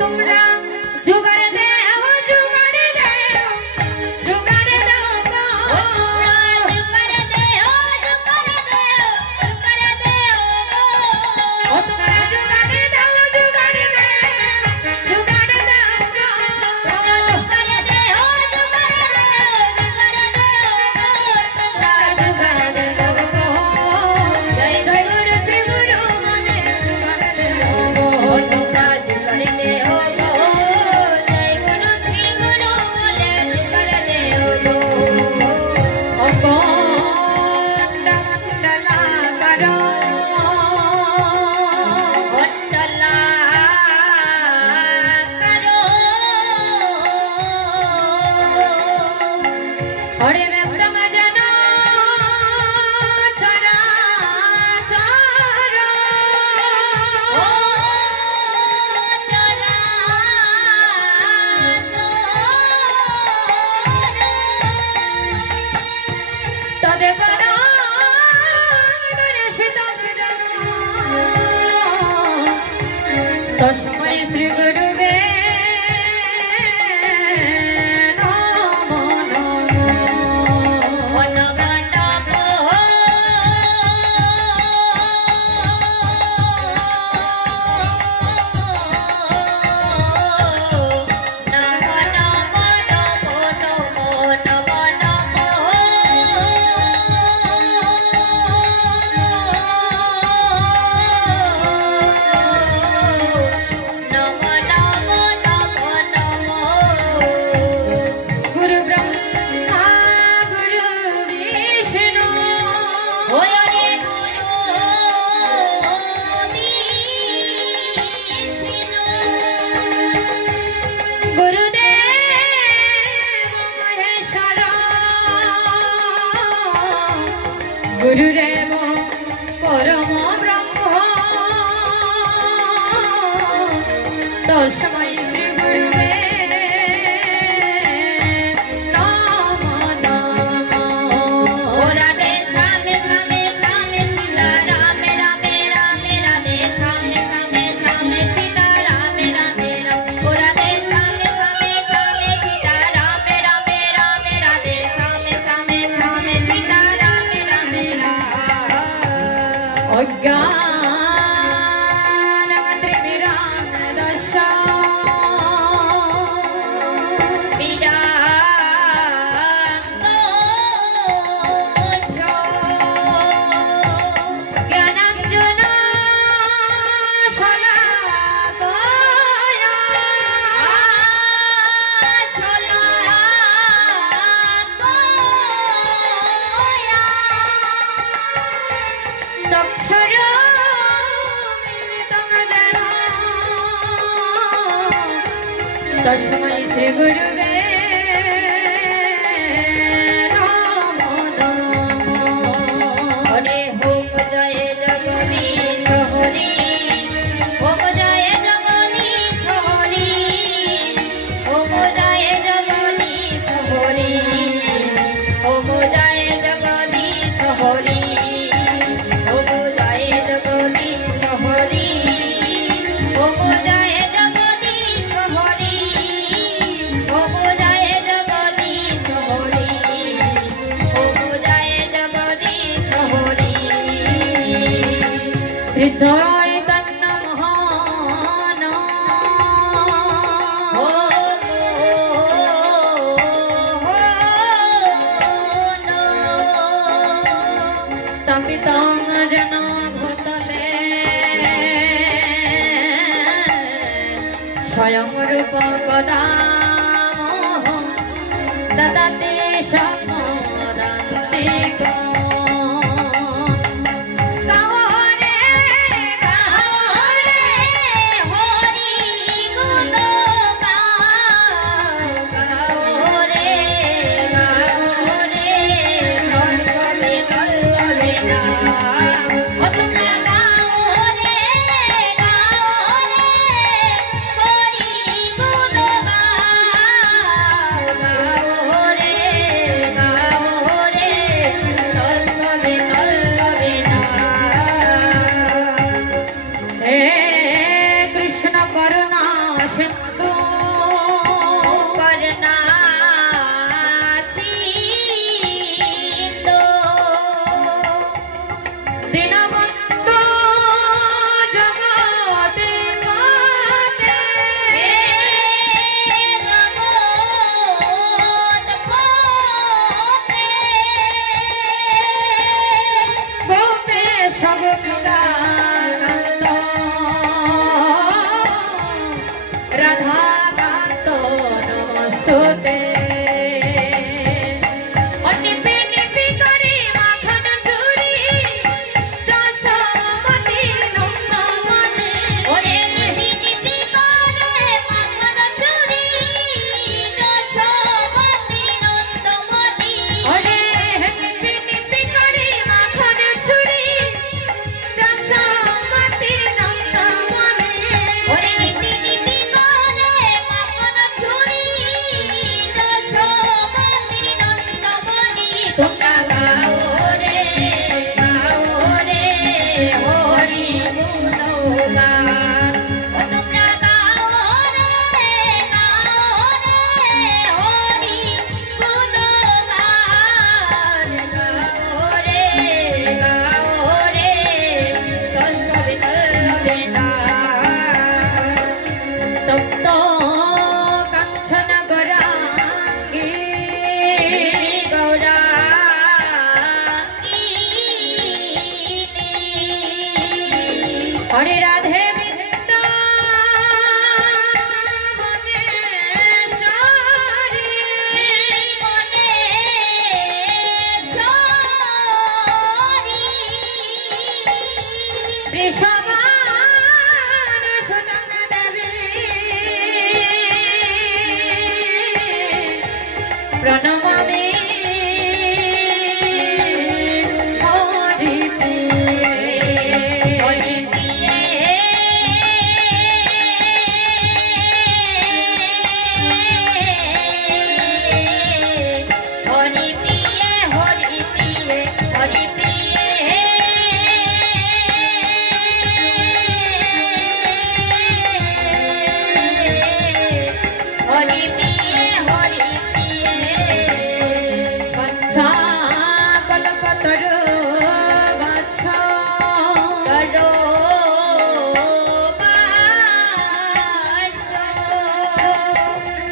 তোমরা জোগাড় দেও জোগাড় দেও জোগাড় দাও গো তোমরা জোগাড় দেও জোগাড় দেও জোগাড় দেও গো ও তোমরা জোগাড় দাও জোগাড় দেও জোগাড় দাও গো তোমরা জোগাড় দেও জোগাড় দেও জোগাড় দেও গো তোমরা জোগাড় দেও গো জয় জয় গুরু শ্রী গুরু মনে জোগাড় দেও গো তোমরা জোগাড় দেও গো জয় গুরু শ্রী গুরু মনে জোগাড় দেও গো অকন্ড মণ্ডলা করো মণ্ডলা করো হরে বেদম জন চরা চর ও চরা তদেবর দর্শিতম জন তস্मै শ্রী গুরুবে নমো নমো নমো নমো गुरु ब्रह्मा गुरु विष्णु ओरे गुरु विष्णु गुरुदेव महेश्वर गुरुदेव परम ब्रह्म तस्मै श्री गुरुवे नमो नमो ओ राधे श्यामे श्यामे श्यामे सीता रामे रामे रामे राधे श्यामे श्यामे श्यामे सीता रामे रामे रामे ओ राधे श्यामे श्यामे श्यामे सीता रामे रामे रामे राधे श्यामे श्यामे श्यामे सीता रामे रामे रामे अज्ञानत्रिमिराम दशा ज्ञानांजन शलाकया दक्षर तस्मै श्री गुरुवे नमो नमो हरे ओम जय जगदीश हरि ओम जय जगदीश हरि ओम जय जगदीश हरि ओम जय जगदीश हरि ओम जय जगदीश हरि ओम जय जगदीश हरि ओम जय जगदीश हरि ओम जय जगदीश हरि श्री चैतन्य महान स्थापितं जन भूतले स्वयं रूप कदा ददति शक्नोदन्तिकम् सिंधु करना सिंधु दीनबंधु जगते पाटे जगत पाटे गोपेश गोपिका राधाकांतो नमस्तुते निपि निपि करी माखन चूरी दशमती नंदमणि ओरे निपि निपि करे माखन चूरी दशमती नंदमणि ओरे निपि निपि करी माखन चूरी दशमती नंदमणि ओरे निपि निपि तुमरा गाओ रे हरि गुणगान ओ तुमरा गाओ रे हरि गुणगान गाओ रे कसवित बेना तप्त कंचन गौरांगी हरे राधे प्रणमामि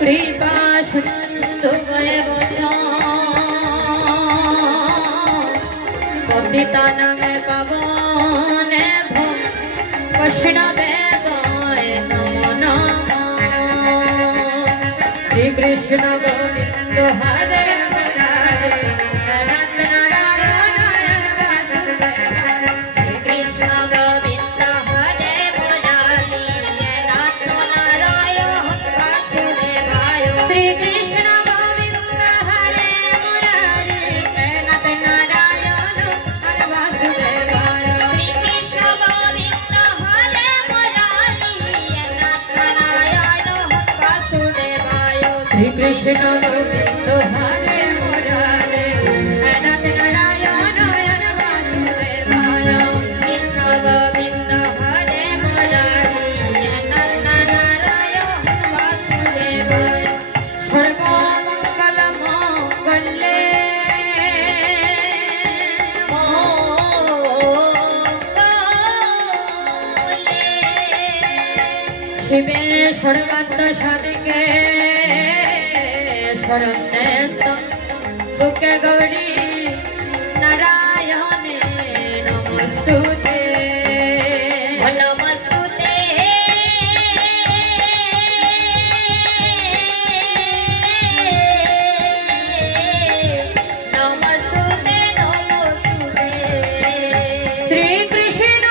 कृपा सिंधु पतिता नगे पवन वैष्णवे नमो नमः श्री कृष्ण गोविंद हरे मुरारे अनंत नारायण वासुदेव श्री कृष्ण गोविंद हरे मुरारी अनंत नारायण वासुदेवाय श्री कृष्ण गोविंद हरे मुरारी अनंत नारायण वासुदेवाय श्री कृष्ण गोविंद हरे मुरारी अनंत नारायण वासुदेवाय श्री कृष्ण गोविंद हरे मुरारे अनंत नारायण वासुदेवाय कृष्ण गोविंद हरे मुरारी अनंत नारायण वासुदेवाय सर्वमंगल मंगले शिवे सर्वांत साधिके शरण्यस्तम दुखे गौरी नारायणे नमस्तुते नमस्तुते नमस्तुते नमस्तुते श्री कृष्ण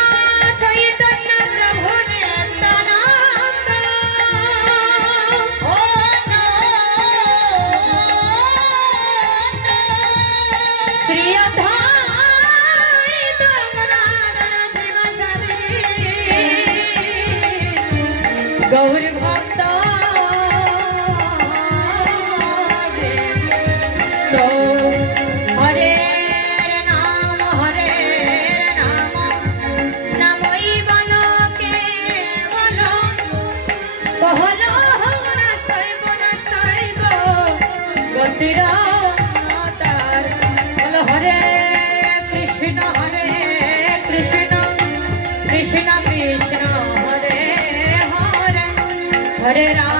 चैतन्य प्रभु नित्यानंद ओ श्री अद्वैत गदाधर शिवसदि गौर भक्त हरे नाम नमोई बलो के बलो कहलो हरे राम